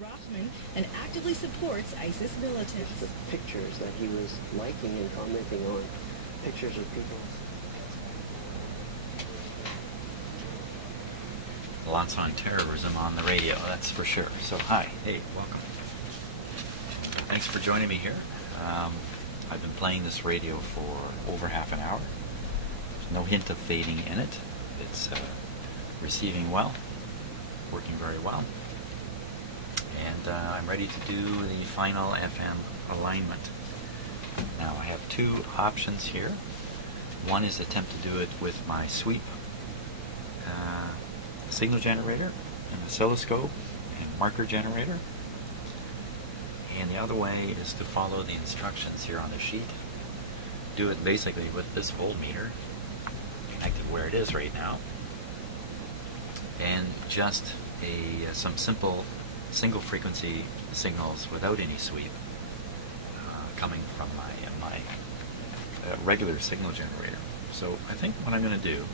Rahman and actively supports ISIS militants. The pictures that he was liking and commenting on, pictures of people. Lots on terrorism on the radio, that's for sure. So hi, hey, welcome. Thanks for joining me here. I've been playing this radio for over half an hour. There's no hint of fading in it. It's receiving well, working very well. And I'm ready to do the final FM alignment. Now I have two options here. One is attempt to do it with my sweep signal generator, an oscilloscope, and marker generator. And the other way is to follow the instructions here on the sheet. Do it basically with this voltmeter connected where it is right now, and just some simple single frequency signals without any sweep coming from my regular signal generator. So I think what I'm going to do,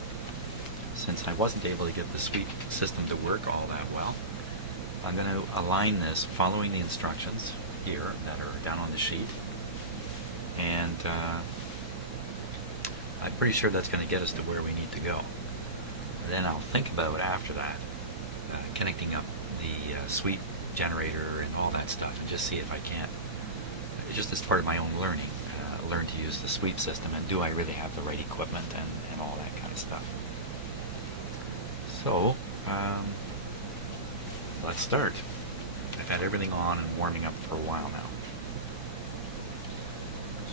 since I wasn't able to get the sweep system to work all that well, I'm going to align this following the instructions here that are down on the sheet, and I'm pretty sure that's going to get us to where we need to go. And then I'll think about after that connecting up the sweep generator and all that stuff, and just see if I can't, just as part of my own learning, learn to use the sweep system, and do I really have the right equipment and all that kind of stuff. So let's start. I've had everything on and warming up for a while now.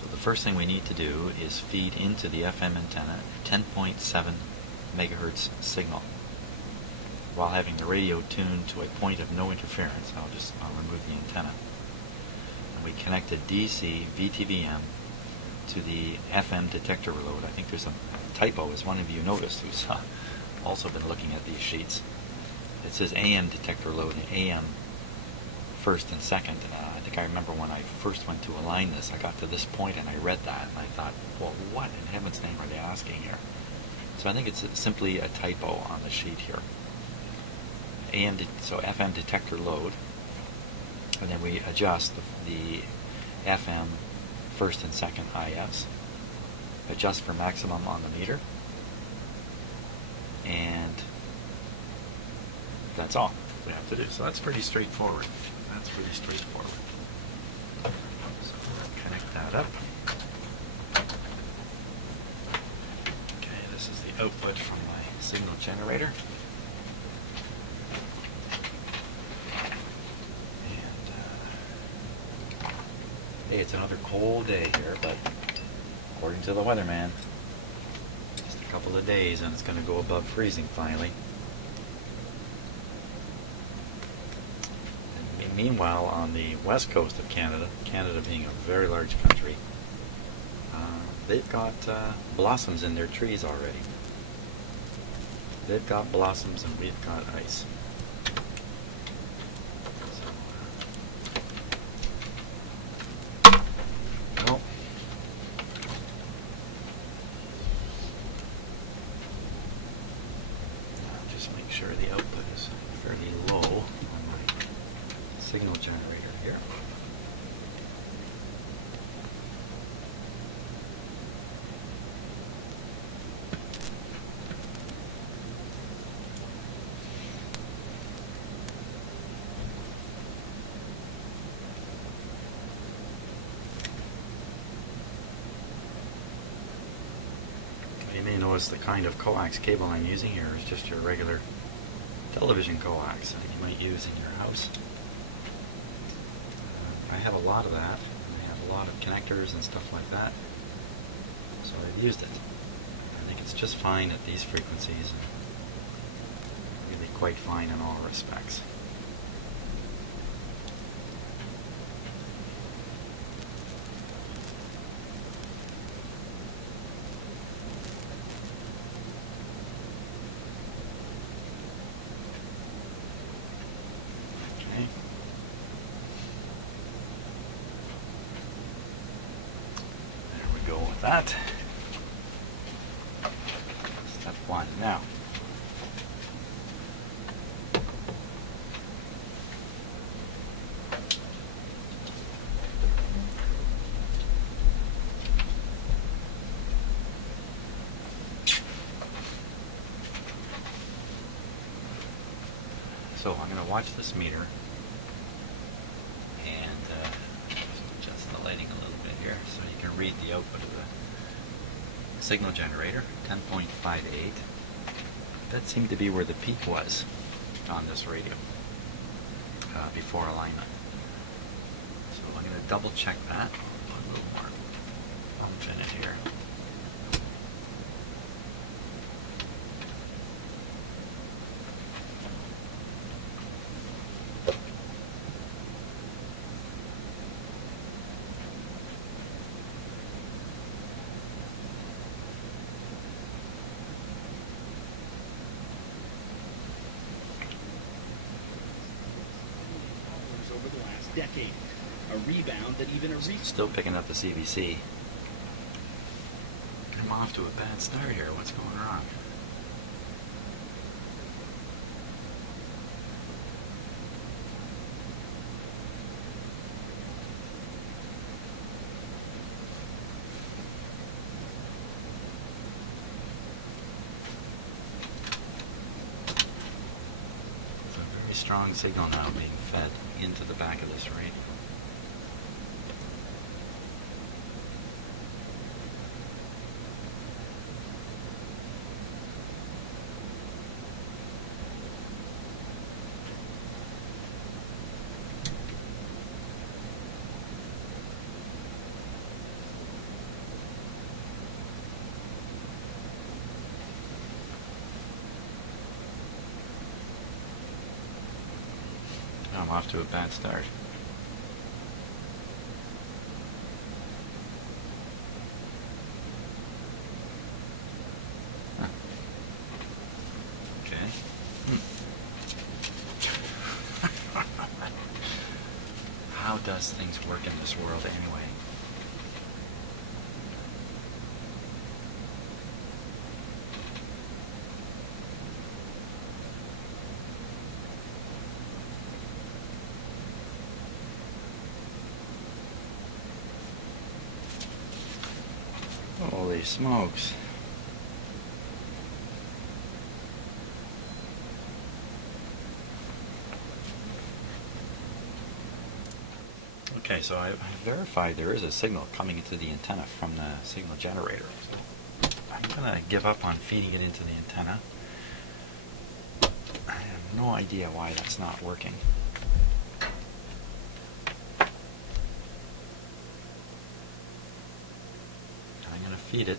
So the first thing we need to do is feed into the FM antenna 10.7 megahertz signal while having the radio tuned to a point of no interference. I'll remove the antenna. And we connect a DC VTVM to the FM detector load. I think there's a typo, as one of you noticed, who's also been looking at these sheets. It says AM detector load and AM first and second. I think I remember when I first went to align this, I got to this point and I read that and I thought, well, what in heaven's name are they asking here? So I think it's simply a typo on the sheet here. So FM detector load, and then we adjust the FM first and second IFs, adjust for maximum on the meter, and that's all we have to do. So that's pretty straightforward. So we'll connect that up. Okay, this is the output from my signal generator. Hey, it's another cold day here, but according to the weatherman, just a couple of days and it's going to go above freezing finally. And meanwhile, on the west coast of Canada, Canada being a very large country, they've got blossoms in their trees already. They've got blossoms and we've got ice. Sure the output is fairly low on my signal generator here. You may notice the kind of coax cable I'm using here is just your regular television coax that you might use in your house. I have a lot of that, and I have a lot of connectors and stuff like that, so I've used it. I think it's just fine at these frequencies, and really quite fine in all respects. That. Step one. Now, So I'm going to watch this meter and just adjust the lighting a little bit here so you can read the output of the signal generator, 10.58. That seemed to be where the peak was on this radio before alignment. So I'm going to double check that. Put a little more oomph in it here. Decade. A rebound that even a Still picking up the CBC. I'm off to a bad start here. What's going wrong? It's a very strong signal now being fed into the back of this radio. I'm off to a bad start. Huh. Okay. How does things work in this world anyway? Holy smokes. Okay, so I verified there is a signal coming into the antenna from the signal generator. So I'm going to give up on feeding it into the antenna. I have no idea why that's not working. I'm going to feed it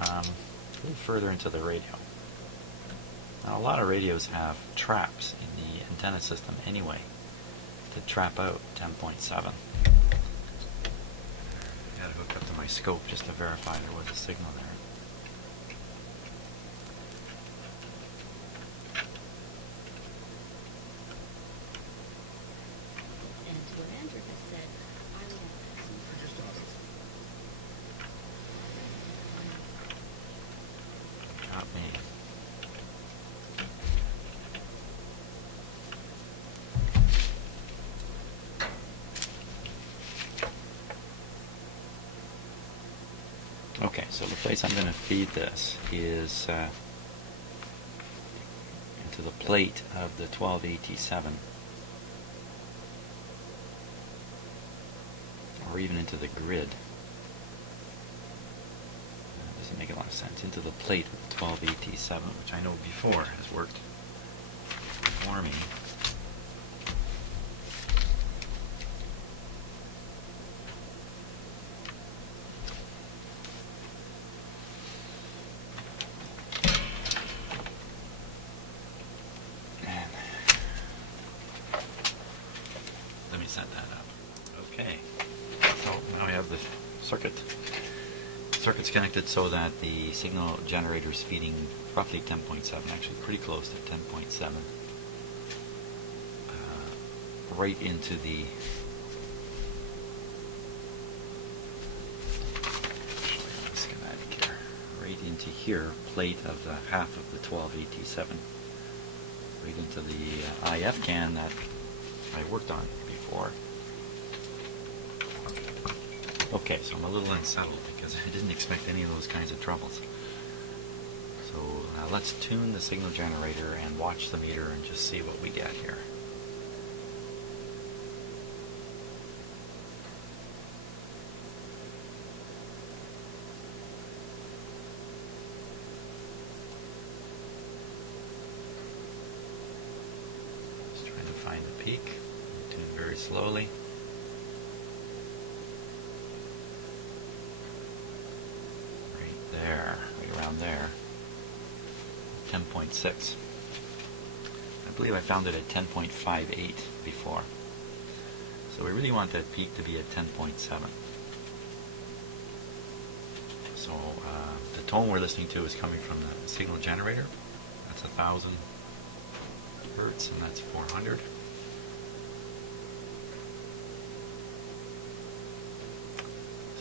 a little further into the radio. Now, a lot of radios have traps in the antenna system anyway to trap out 10.7. I got to hook up to my scope just to verify there was a signal there. And what Andrew has said, I will Got me. Okay, so the place I'm going to feed this is into the plate of the 12AT7, or even into the grid. That doesn't make a lot of sense. Into the plate of the 12AT7, which I know before has worked for me. Let me set that up. Okay. So now we have the circuit. The circuit's connected so that the signal generator is feeding roughly 10.7, actually pretty close to 10.7, right into the schematic here, right into here, plate of the half of the 12AT7, right into the IF can that I worked on before. Okay, so I'm a little unsettled because I didn't expect any of those kinds of troubles. So Let's tune the signal generator and watch the meter and just see what we get here. Just trying to find the peak. Tune very slowly. Right there, right around there. 10.6. I believe I found it at 10.58 before. So we really want that peak to be at 10.7. So the tone we're listening to is coming from the signal generator. That's 1,000 hertz, and that's 400.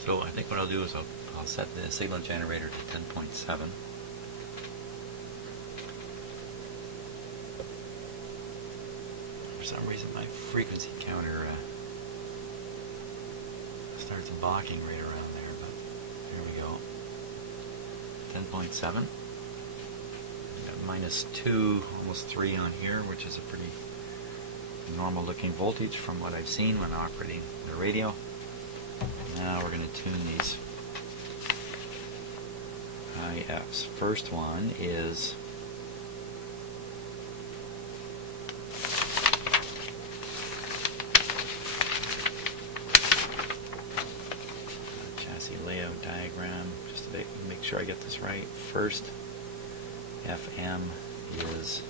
So I think what I'll do is I'll set the signal generator to 10.7. For some reason my frequency counter starts balking right around there, but here we go. 10.7. -2, almost 3 on here, which is a pretty normal looking voltage from what I've seen when operating the radio. Now we're going to tune these IFs. First one is chassis layout diagram, just to make sure I get this right. First FM is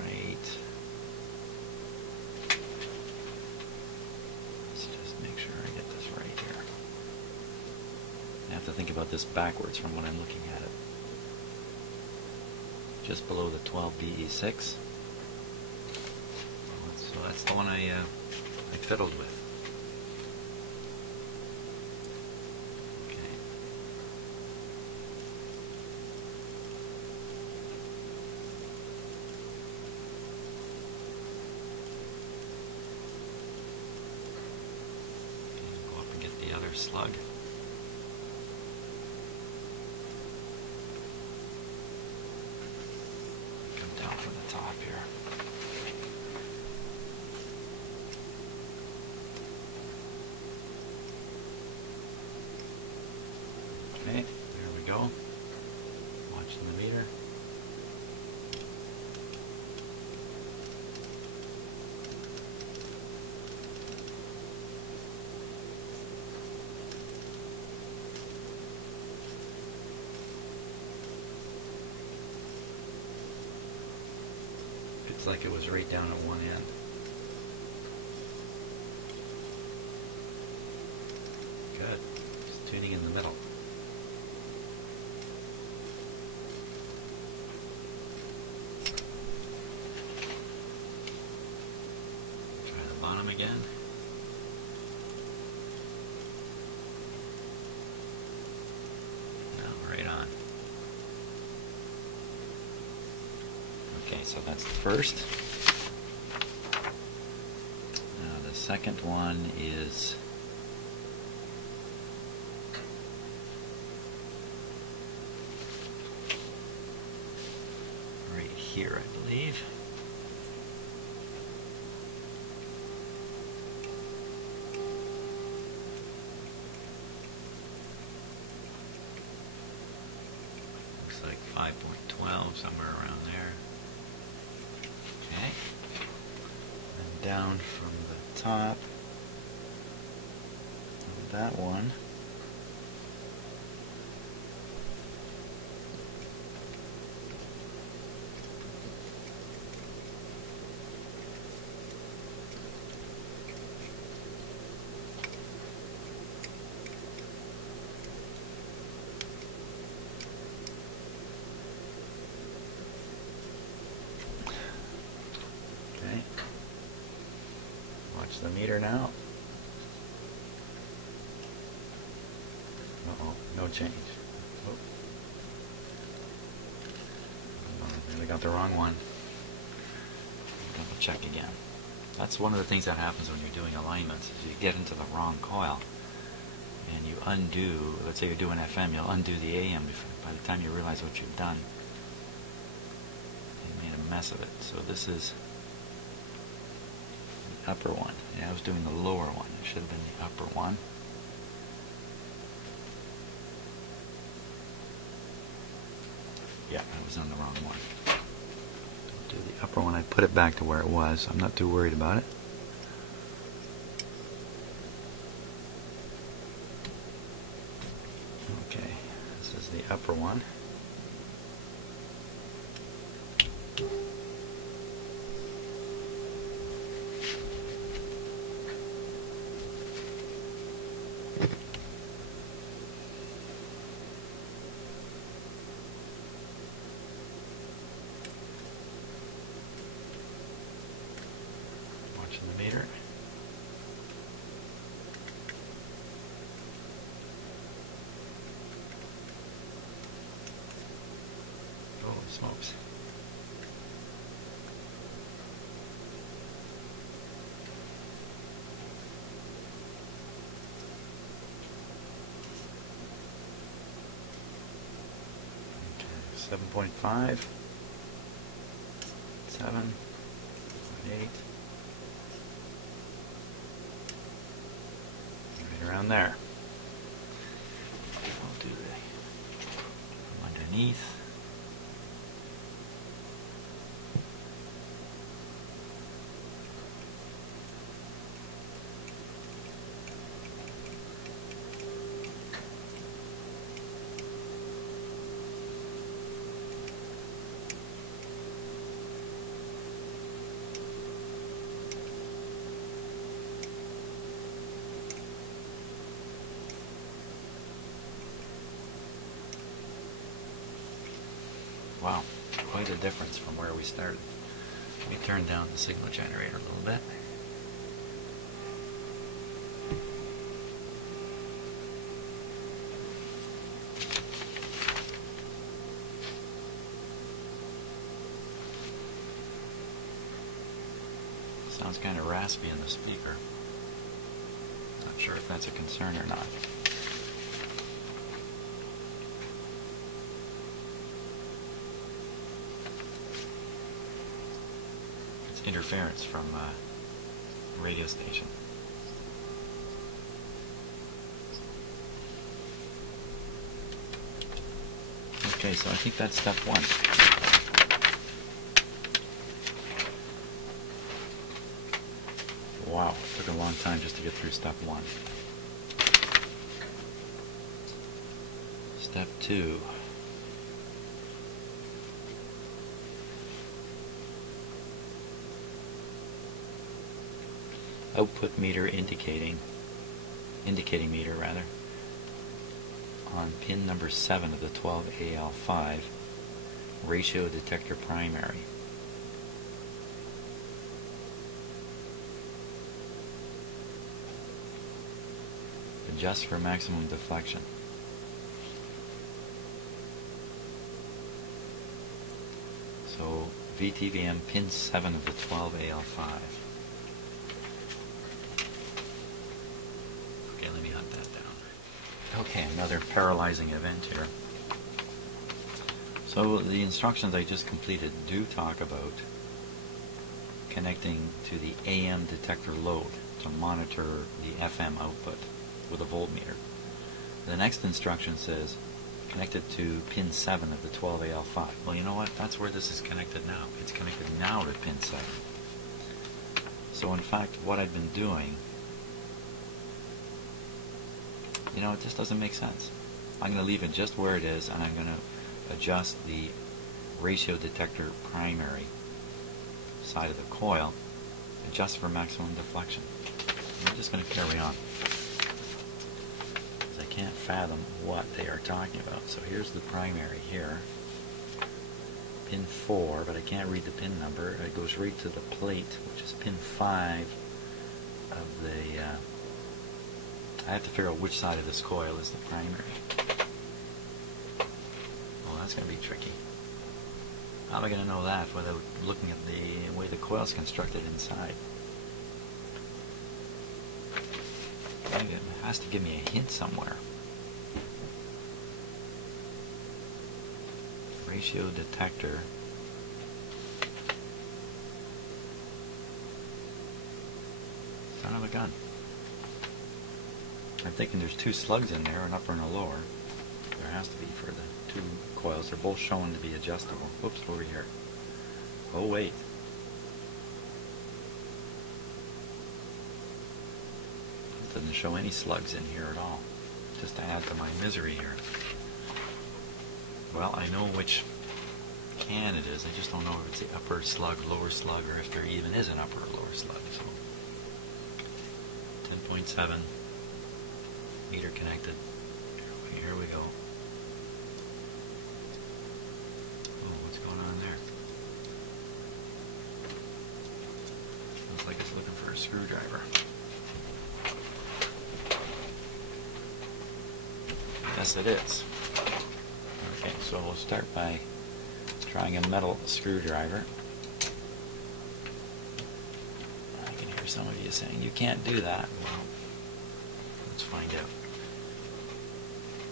right. Let's just make sure I get this right here. I have to think about this backwards from when I'm looking at it. Just below the 12 BE6. So that's the one I fiddled with. Slug. Come down from the top here. Okay, there we go. Watching the meter. It's like it was right down at one end. Good. Just tuning in the middle. Try the bottom again. No, right on. Okay, so that's the first. Now the second one is right here, I believe. Looks like 5.12, somewhere around there. Okay, and down from the top of that one, the meter now. Uh-oh, no change. Oh. I got the wrong one. Double check again. That's one of the things that happens when you're doing alignments, is you get into the wrong coil and you undo, let's say you're doing FM, you'll undo the AM by the time you realize what you've done. You made a mess of it. So this is the upper one. Yeah, I was doing the lower one. It should have been the upper one. Yeah, I was on the wrong one. Don't do the upper one. I put it back to where it was. I'm not too worried about it. Okay, this is the upper one. Watching the meter. Oh, smokes. Okay, 7.5, 7.8, right around there. I'll do the from underneath. Wow, quite a difference from where we started. Let me turn down the signal generator a little bit. Sounds kind of raspy in the speaker. Not sure if that's a concern or not. Interference from a radio station. Okay, so I think that's step one. Wow, it took a long time just to get through step one. Step two. Output meter indicating meter rather, on pin number 7 of the 12AL5 ratio detector primary. Adjust for maximum deflection. So VTVM pin 7 of the 12AL5. Okay, another paralyzing event here. So the instructions I just completed do talk about connecting to the AM detector load to monitor the FM output with a voltmeter. The next instruction says connect it to pin 7 of the 12AL5. Well, you know what? That's where this is connected now. It's connected now to pin 7. So in fact, what I've been doing, you know, it just doesn't make sense. I'm going to leave it just where it is, and I'm going to adjust the ratio detector primary side of the coil, adjust for maximum deflection. I'm just going to carry on, because I can't fathom what they are talking about. So here's the primary here, pin 4, but I can't read the pin number. It goes right to the plate, which is pin 5 of the I have to figure out which side of this coil is the primary. Well, that's going to be tricky. How am I going to know that without looking at the way the coil is constructed inside? Very good. has to give me a hint somewhere. Ratio detector. Son of a gun. I'm thinking there's two slugs in there, an upper and a lower. There has to be for the two coils. They're both shown to be adjustable. Oops, over here. Oh wait. It doesn't show any slugs in here at all. Just to add to my misery here. Well, I know which can it is. I just don't know if it's the upper slug, lower slug, or if there even is an upper or lower slug. So 10.7 meter connected. Here we go. Oh, what's going on there? Looks like it's looking for a screwdriver. Yes, it is. Okay, so we'll start by trying a metal screwdriver. I can hear some of you saying you can't do that. Well, let's find out.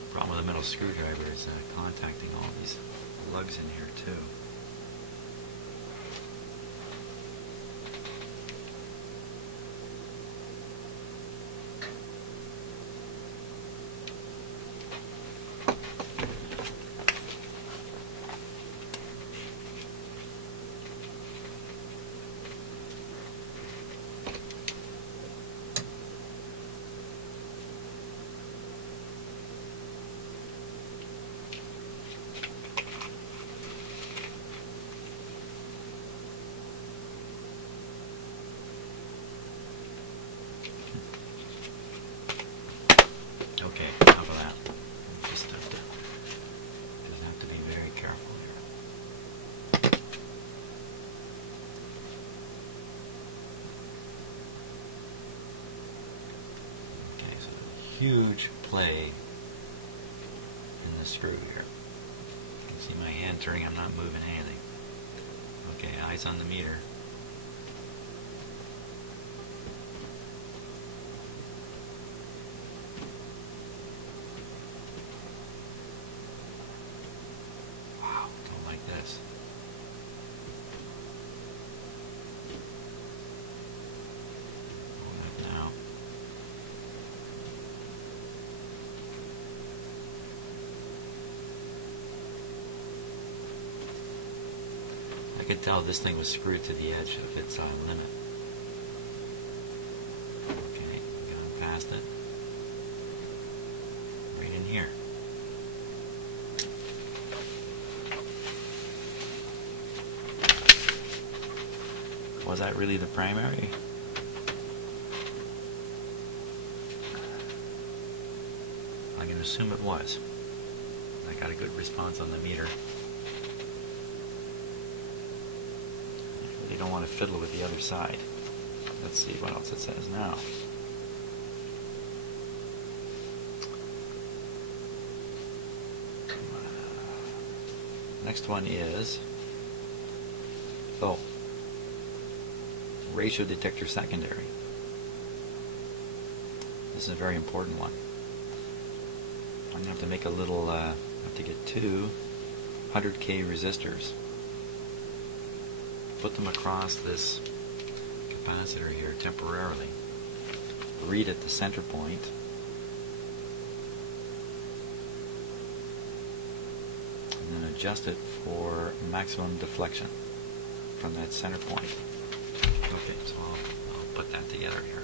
The problem with a metal screwdriver is contacting all these lugs in here too. Okay, enough of that. Just have to be very careful here. Okay, so huge play in the screw here. You can see my hand turning, I'm not moving anything. Okay, eyes on the meter. I could tell this thing was screwed to the edge of its limit. Okay, gone past it. Right in here. Was that really the primary? I can assume it was. I got a good response on the meter. You don't want to fiddle with the other side. Let's see what else it says now. Next one is ratio detector secondary. This is a very important one. I'm going to have to make a little, I have to get two 100K resistors. Put them across this capacitor here temporarily. Read at the center point. And then adjust it for maximum deflection from that center point. Okay, so I'll put that together here.